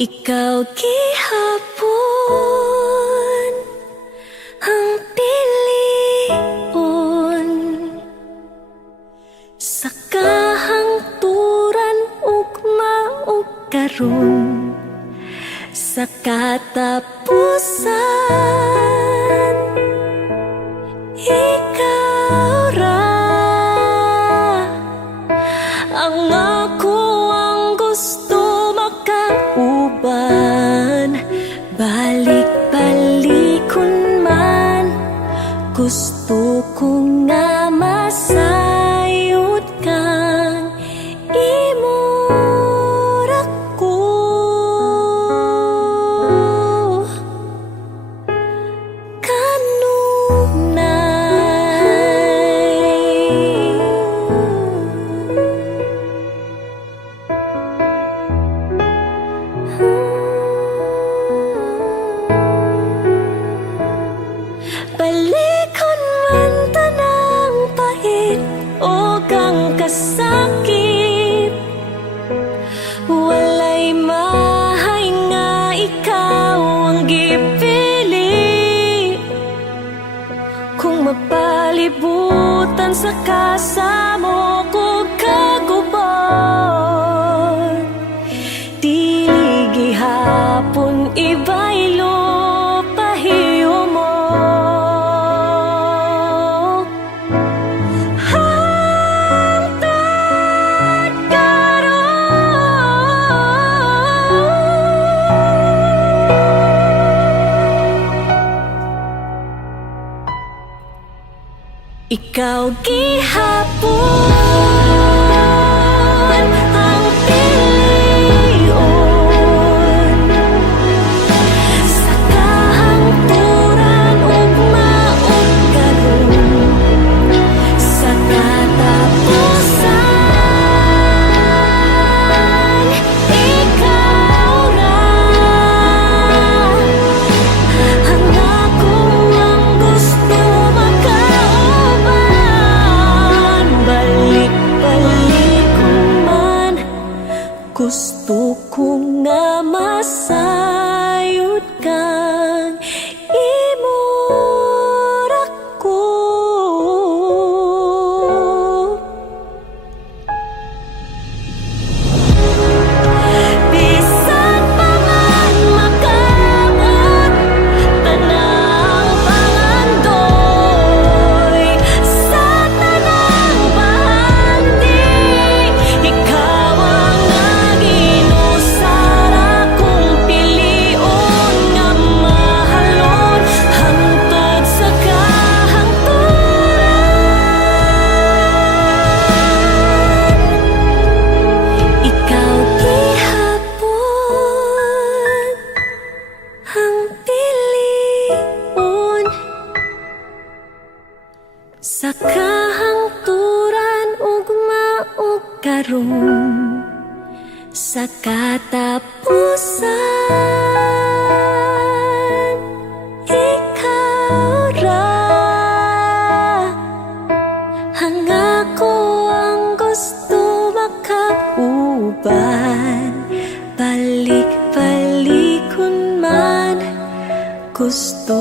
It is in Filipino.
Ikaw gihapon ang pilion sa kahangturan ugma ug karon sa katapusan. Ikaw ra ang ako ang gusto makauban, balik-balikon man gusto ko nga masayod kang imura ko. Balikon man tanang pahit o kang kasakit, walay mahay nga ikaw ang gipili. Kung mapalibutan sa kasamo ko kagubot, dili gihapon ibaylo pahiyo mo. Ikaw gihapon ang pilion sa kahangturan ugma ug karon sa katapusan. Ikaw ra ang ako ang gusto makauban, balik-balikon man gusto ko nga masayod kang imura ko. Bisan pa man makabot tanang pangandoy sa tanang bahandi, ikaw ang naginusara kong pilion nga mahalon hangtod sa kahangturan. Ikaw gihapon ang pilion sa kahangturan ugma ug karon sa katapusan. Ikaw ra ang ako ang gusto makauban, balik-balikon man gusto